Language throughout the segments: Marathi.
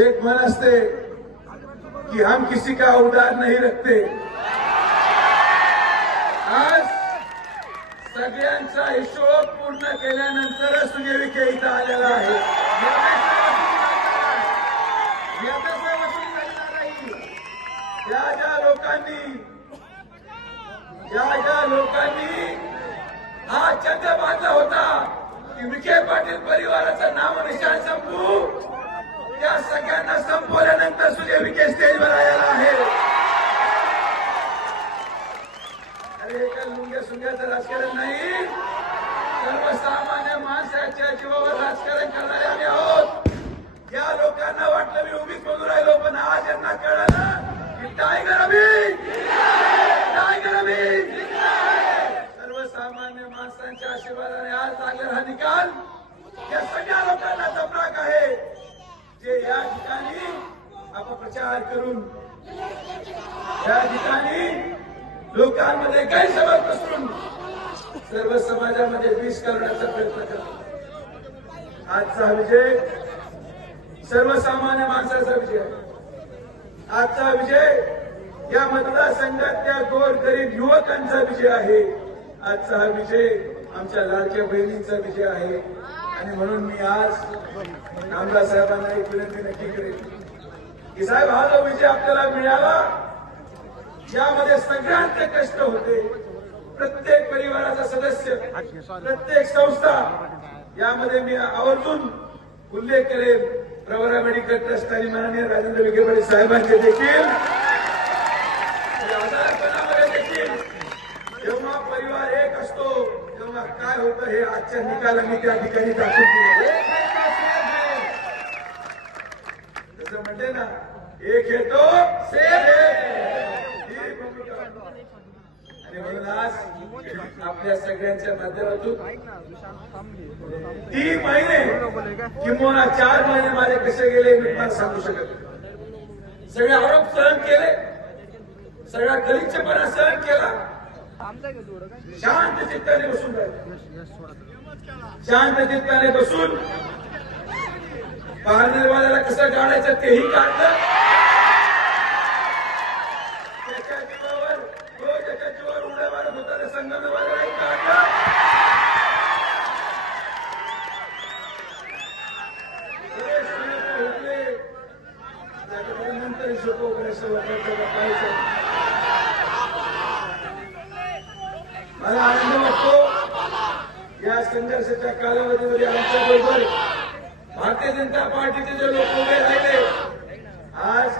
एक मन असते कि हम किसी का उदार नहीं रखते। आज सगळ्यांचा हिशोब पूर्ण केल्यानंतरच सुजय विखे इथं आलेला आहे. ज्या ज्या लोकांनी ज्या ज्या लोकांनी हा चंद बांधला होता की विखे पाटील परिवाराचं नाव निशाण संपू त्या सगळ्यांना संपवल्यानंतर सुजय विखे स्टेजवर आलेला आहे अरे हे काय लुंग्या सुंग्याचं राजकारण नाही सर्वसामान्य माणसाच्या जीवावर राजकारण करणारे आम्ही आहोत या लोकांना वाटलं मी उभीच बोलू राहिलो पण आज यांना कळलं की टायगर अभी टायगर अभी सर्वसामान्य माणसांच्या आशीर्वादाने आज लागलेला हा निकाल या सगळ्या लोकांना जमराक आहे जे या ठिकाणी अपप्रचार करून या ठिकाणी लोकांमध्ये गैरसमज पसरून सर्व समाजामध्ये विष करण्याचा प्रयत्न करतो. आजचा हा विजय सर्वसामान्य माणसाचा विजय आजचा विजय या मतदारसंघातल्या गोरगरीब युवकांचा विजय आहे. आजचा हा विजय आमच्या लाडक्या बहिणींचा विजय आहे. आणि म्हणून मी आज आमदार साहेबांना एक विनंती नक्की करेन की साहेब हा जो विजय आपल्याला मिळाला यामध्ये सगळ्यांचे कष्ट होते. प्रत्येक परिवाराचा सदस्य प्रत्येक संस्था यामध्ये मी आवर्जून उल्लेख करेन प्रवरा मेडिकल ट्रस्ट आणि माननीय राजेंद्र विखेपाडे साहेबांचे देखील म्हणजे देखील जेव्हा परिवार एक असतो तेव्हा काय होतं हे आजच्या निकालांनी त्या ठिकाणी दाखवून दिले जसं म्हणते ना एक येतो सेफ ही भूमिका. आणि म्हणून आज आपल्या सगळ्यांच्या माध्यमातून. तीन महिने किंवा चार महिने माझे कसे गेले मी तुम्हाला सांगू शकत सगळे आरोप सहन केले. सगळा गलिच्छपणा सहन केला. शांत चित्ताने बसून शांत चित्ताने बसून पारनेरवाल्याला कसं काढायचं तेही काढलं त्याच्या जीवावर तो ज्याच्या जीवावर उड्या मारत होता त्या संगमवाल्यालाही काढलं सगळे सुनेचे होते. त्याच्याकडे नंतर हिशोब वगैरे सगळं करतो का काय सगळं. मला आनंद वाटतो या संघर्षाच्या कालावधीमध्ये आमच्या बरोबर भारतीय जनता पार्टीचे जे लोक उभे राहिले आज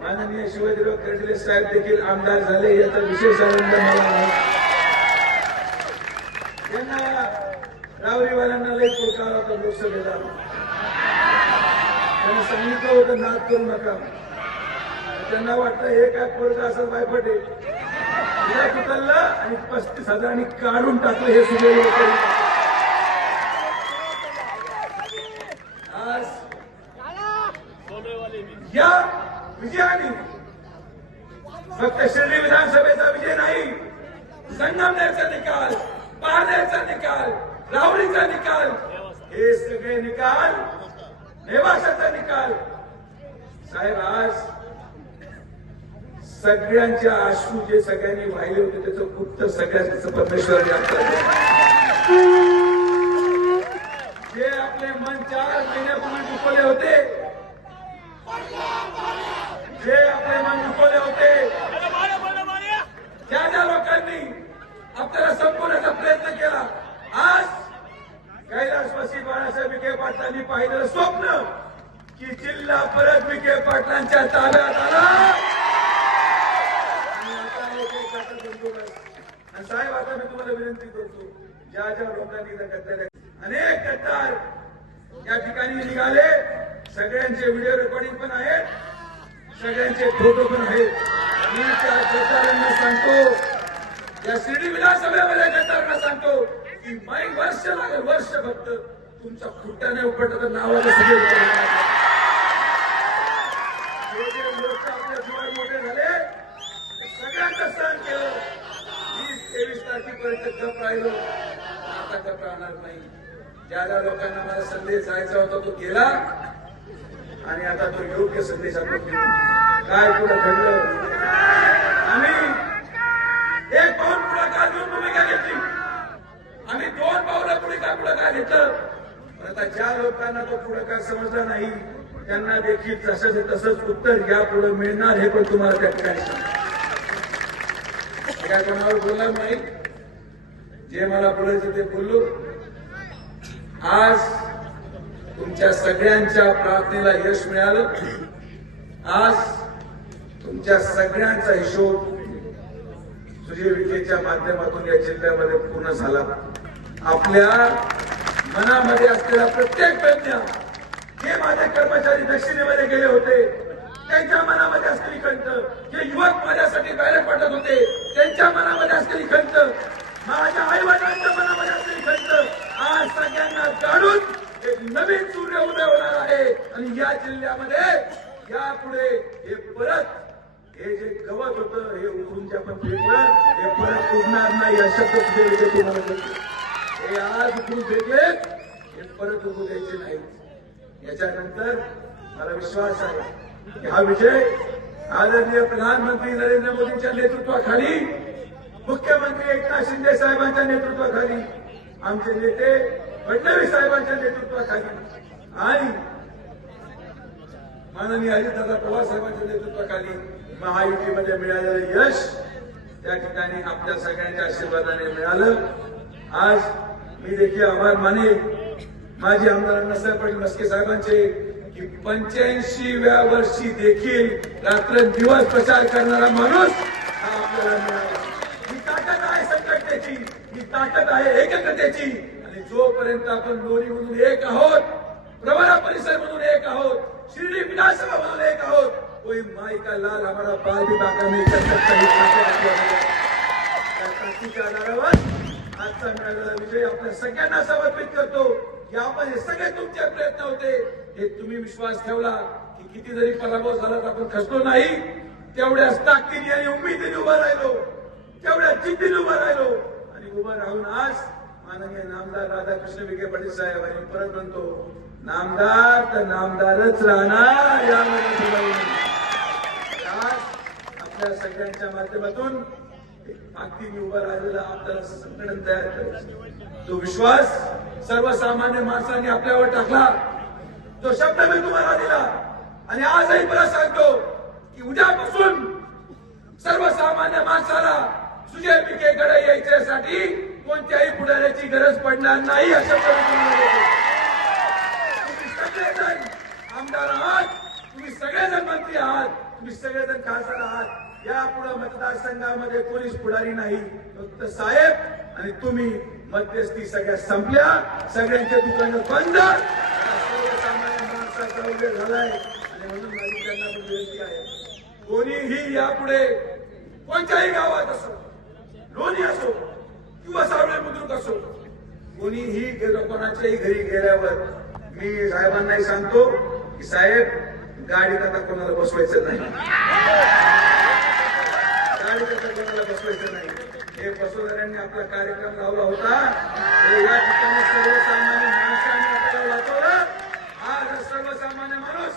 माननीय शिवाजीराव कर्डिले साहेब देखील आमदार झाले याचा विशेष आनंद मला आहे. त्यांना रावरीवाल्यांना लय पुरकार होता लोकसभेला त्यांना सांगितलं होतं नाद करू नका. त्यांना वाटतं हे काय पोरगा असं बायपटे तिला उचललं आणि पस्तीस हजारांनी काढून टाकलं हे सुजय लोक आज या विजयाने फक्त शिर्डी विधानसभेचा विजय नाही संगमनेरचा निकाल पाहण्याचा निकाल राहुरीचा निकाल हे सगळे निकाल नेवासाचा निकाल. साहेब आज सगळ्यांच्या आशू जे सगळ्यांनी वाहिले होते त्याचं उत्तर सगळ्यांचं परमेश्वराने आपल्याला जे आपले मन चार महिन्यापूर्वी दुखवले होते जे आपले मन दुखवले होते ज्या ज्या लोकांनी आपल्याला संपवण्याचा प्रयत्न केला आज कैलासवासी बाळासाहेब विखे पाटलांनी पाहिलेलं स्वप्न की जिल्हा परत विखे पाटलांच्या ताब्यात आला आणि आता एक एक आता बंदोबस्त. आणि साहेब आता मी तुम्हाला विनंती करतो ज्या ज्या लोकांनी इथं अनेक गद्दार या ठिकाणी निघाले. सगळ्यांचे व्हिडिओ रेकॉर्डिंग पण आहेत सगळ्यांचे फोटो पण आहेत. मी त्या गद्दारांना सांगतो या शिर्डी विधानसभेमध्ये गद्दारांना सांगतो की मै वर्ष लागेल वर्ष फक्त तुमचा खुट्टा नाही नावाला सगळे उपटले जातात. हे जे लोक आपल्या जीवन मोठे झाले ते सगळ्यांचं सहन केलं वीस एकत्र राहिलो आता गप राहणार नाही. ज्या ज्या लोकांना मला संदेश जायचा होता तो गेला. आणि आता तो योग्य संदेश आपण काय पुढे घडलं? आम्ही एक पाऊल पुढाकार घेऊन भूमिका घेतली. आम्ही दोन पावलं पुढे काय पुढाकार घेतलं. पण आता ज्या लोकांना तो पुढाकार समजला नाही त्यांना देखील तसंच तसंच उत्तर या पुढे मिळणार हे पण तुम्हाला त्या ठिकाणी सांगतो. काय कोणावर बोलणार नाही? जे मला बोलायचं ते बोललो. आज तुमच्या सगळ्यांच्या प्रार्थनेला यश मिळालं. आज तुमच्या सगळ्यांचा हिशोब सुजय विखेच्या माध्यमातून या जिल्ह्यामध्ये पूर्ण झाला. आपल्या मनामध्ये असलेला प्रत्येक प्रज्ञा हे माझे कर्मचारी दक्षिणेमध्ये गेले होते त्यांच्या मनामध्ये असलेली कंठ जे युवक माझ्यासाठी बाहेर पाठवत होते त्यांच्या मनामध्ये असलेली खंत माझ्या आई वडिलांच्या मनामध्ये असलेली खंत आज सगळ्यांना काढून एक नवीन सूर्य उदय होणार आहे आणि या जिल्ह्यामध्ये. यापुढे हे परत हे जे गवत होतं हे उकरून जे आपण फेकलं हे परत उडणार नाही हा शब्द तुम्हाला हे आज उकरून फेकले हे परत उगू द्यायचे नाही. याच्यानंतर मला विश्वास आहे की हा विजय आदरणीय प्रधानमंत्री नरेंद्र मोदींच्या नेतृत्वाखाली मुख्यमंत्री एकनाथ शिंदे साहेबांच्या नेतृत्वाखाली आमचे नेते फडणवीस साहेबांच्या नेतृत्वाखाली आणि माननीय अजितदादा पवार साहेबांच्या नेतृत्वाखाली महायुतीमध्ये मिळालेलं यश त्या ठिकाणी आपल्या सगळ्यांच्या आशीर्वादाने मिळालं. आज मी देखील आभार माने माजी आमदार अण्णासाहेब पाटील मस्के साहेबांचे की पंच्याऐंशीव्या वर्षी देखील रात्रंदिवस प्रचार करणारा माणूस हा आपल्याला मिळाला. ही ताकद आहे संकटतेची ही ताकद आहे एकत्रतेची. आणि जोपर्यंत आपण लोरी म्हणून एक आहोत प्रवरा परिसर म्हणून एक आहोत शिर्डी विधानसभा म्हणून एक आहोत. कोई माई का लाल हमारा बाल भी बाका नहीं कर सकता ही ताकदीच्या आधारावर आजचा मिळालेला विजय आपल्या सगळ्यांना समर्पित करतो. की आपण हे सगळे तुमचे प्रयत्न होते. हे तुम्ही विश्वास ठेवला की किती जरी पराभव झाला तर आपण खचलो नाही. तेवढ्याच ताकदीने आणि उमेदीने उभा राहिलो. तेवढ्या जिद्दीने उभा राहिलो. आणि उभा राहून आज माननीय नामदार राधाकृष्ण विखे पाटील साहेब आणि परत म्हणतो नामदार तर नामदारच राहणार यामध्ये आपल्या सगळ्यांच्या माध्यमातून अगदी मी उभा राहिलेला आपल्याला संघटन तयार करायचं तो विश्वास सर्वसामान्य माणसांनी आपल्यावर टाकला. तो शब्द मी तुम्हाला दिला. आणि आजही मला सांगतो की उद्यापासून सर्वसामान्य माणसाला सुजय विखेकडे यायच्यासाठी कोणत्याही पुढाऱ्याची गरज पडणार नाही असं तुम्ही सगळेजण आमदार आहात. तुम्ही सगळेजण मंत्री आहात. तुम्ही सगळेजण खासदार आहात. या पुढे मतदारसंघामध्ये कोणीच पुढारी नाही. फक्त साहेब आणि तुम्ही. मध्यस्थी सगळ्या संपल्या. सगळ्यांचे दुकानं बंद. सर्वसामान्य माणसाचा झालाय. आणि म्हणून माझी त्यांना विनंती आहे. कोणीही यापुढे कोणत्याही गावात असो लोणी असो किंवा सावळे बुद्रुक असो कोणीही गेलो कोणाच्याही घरी गेल्यावर मी साहेबांनाही सांगतो की साहेब गाडीत आता कोणाला बसवायचं नाही. गाडीत आता कोणाला बसवायचं नाही. हे बसवणाऱ्यांनी आपला कार्यक्रम लावला होता. या ठिकाणी सर्वसामान्य माणसांनी आपल्याला वाचवलं. आज सर्वसामान्य माणूस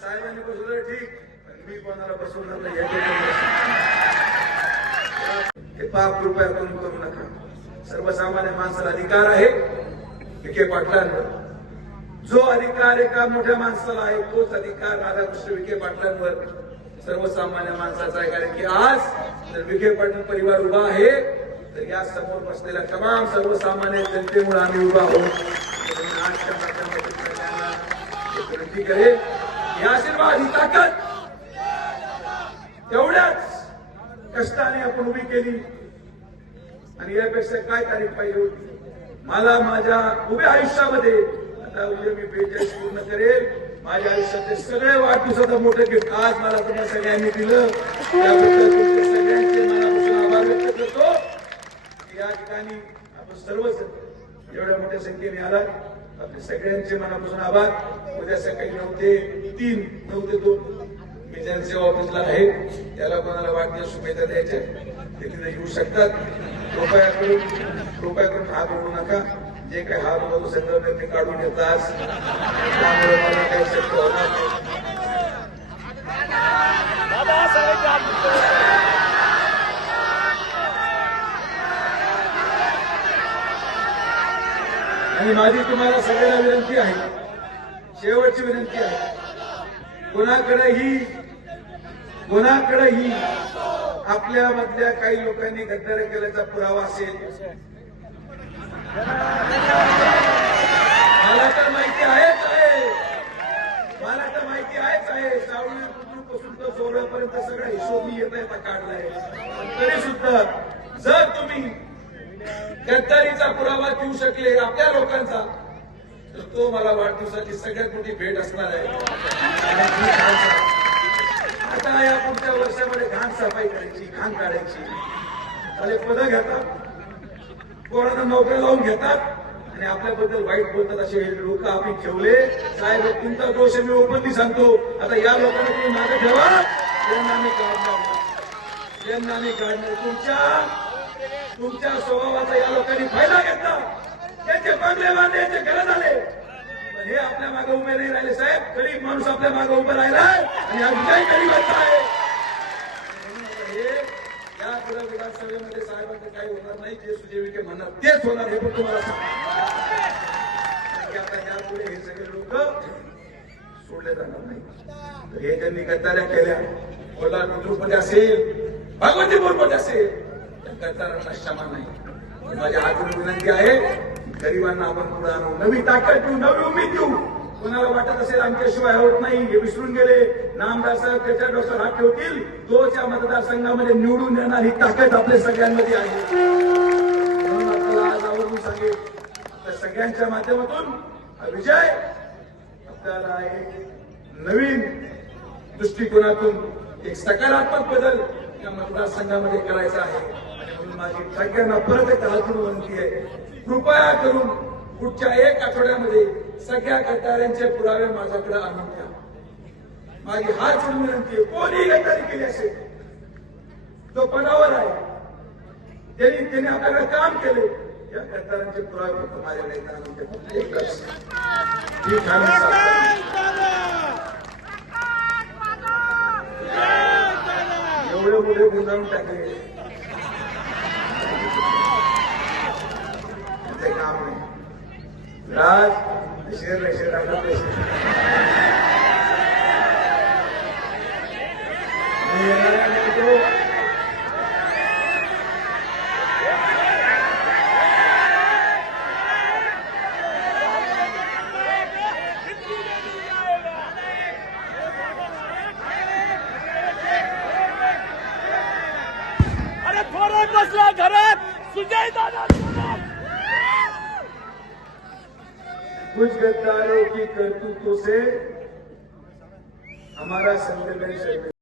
साहेबांनी बसवलं ठीक पण मी कोणाला बसवणार नाही हे पाप कृपया करून करू नका. सर्वसामान्य माणसाला अधिकार आहे. विखे पाटलांवर. जो अधिकार एका मोठ्या माणसाला आहे तोच अधिकार राधाकृष्ण विखे पाटलांवर सर्वसामान्य माणसाचा आहे. कारण की आज जर विखे पाटील परिवार उभा आहे तर या समोर बसलेल्या तमाम सर्वसामान्य जनतेमुळे आम्ही उभा आहोत. विनंती करेल ही आशीर्वाद ही ताकद तेवढ्याच कष्टाने आपण उभी केली. आणि यापेक्षा काय तारीख पाहिजे होती? मला माझ्या उभ्या आयुष्यामध्ये उद्या मी बेचाळीस पूर्ण करेल. माझ्या आयुष्यातले सगळे वाढदिवसाचं मोठं गिफ्ट आज मला तुम्हाला सगळ्यांनी दिलं. त्याबद्दल सगळ्यांचे मनापासून आभार व्यक्त करतो. या ठिकाणी आपण सर्वच एवढ्या मोठ्या संख्येने आला आपले सगळ्यांचे मनापासून आभार. उद्या सकाळी नऊ ते तीन नऊ ते दोन. मी जनसेवा ऑफिसला आहे त्याला कोणाला वाढदिवस शुभेच्छा द्यायच्या ते तिथे येऊ शकतात. कृपया करून कृपया करून हात ओढू नका. जे काही हात लोक संघटना ते काढून येतात त्यामुळे मला काही शक्य होणार नाही. आणि माझी तुम्हाला सगळ्यांना विनंती आहे शेवटची विनंती आहे कोणाकडेही कोणाकडेही आपल्या मधल्या काही लोकांनी गद्दारी केल्याचा पुरावा असेल एवढ्यापर्यंत तर सोहळ्यापर्यंत सगळा हिशोब मी येता येता काढलाय. तरी सुद्धा जर तुम्ही गद्दारीचा पुरावा देऊ शकले आपल्या लोकांचा तर तो मला वाढदिवसाची सगळ्यात मोठी भेट असणार आहे. आता या पुढच्या वर्षामध्ये घाण सफाई करायची घाण काढायची. त्याला पदं घेतात कोणाला नोकऱ्या लावून घेतात आणि आपल्याबद्दल वाईट बोलतात असे लोक आपण ठेवले. साहेब तुमचा दोष मी ओपनली सांगतो. आता या लोकांना तुम्ही मागे ठेवा. यांना मी काढणार यांना मी काढणार. तुमच्या तुमच्या स्वभावाचा या लोकांनी फायदा घेतला. त्यांचे बंगले बांधले त्यांचे घर झाले. पण हे आपल्या मागे उभे नाही राहिले साहेब. गरीब माणूस आपल्या मागे उभा राहिलाय आणि हा विजय गरीबांचा आहे. हे या विधानसभेमध्ये साहेबांचं काही होणार नाही जे सुजय विखे म्हणणार तेच होणार हे पण तुम्हाला सांगतो. आता यापुढे हे सगळे लोक सोडले जाणार नाही. तर हे ज्यांनी गद्दाऱ्या केल्या कोल्हार बुद्रुकमध्ये असेल भगवतीपूरमध्ये असेल त्या गद्दारांना क्षमा नाही. माझी हातून विनंती आहे गरिबांना आपण पुढे आणू. नवी ताकद देऊ नवी उमेद देऊ. कोणाला वाटत असेल आमच्याशिवाय होत नाही हे विसरून गेले नामदार साहेब त्याच्या डॉक्टर हात ठेवतील तोच्या मतदारसंघामध्ये निवडून येणार ही ताकद आपल्या सगळ्यांमध्ये आहे. म्हणून आपल्याला आज आवर्जून सांगेल सगळ्यांच्या माध्यमातून विजय आपल्याला एक नवीन दृष्टिकोनातून एक सकारात्मक बदल या मतदारसंघामध्ये करायचा आहे. आणि म्हणून माझी सगळ्यांना परत एक हातून विनंती आहे कृपया करून पुढच्या एक आठवड्यामध्ये सगळ्या गद्दारांचे पुरावे माझ्याकडे आणून द्या. माझी हाच विनंती आहे कोणी गद्दारी केली असेल? तो पदावर आहे त्यांनी त्यांनी आपल्याला काम केले या गद्दारांचे पुरावे फक्त माझ्याकडे आणून द्या ठीक आहे ही ठाणे साहेब. एवढे मोठे गुंडाळून टाकले ते काम नाही राज शेर शेर आपला पैसे कुछ गद्दारों की करतूतों से हमारा संवेदनशील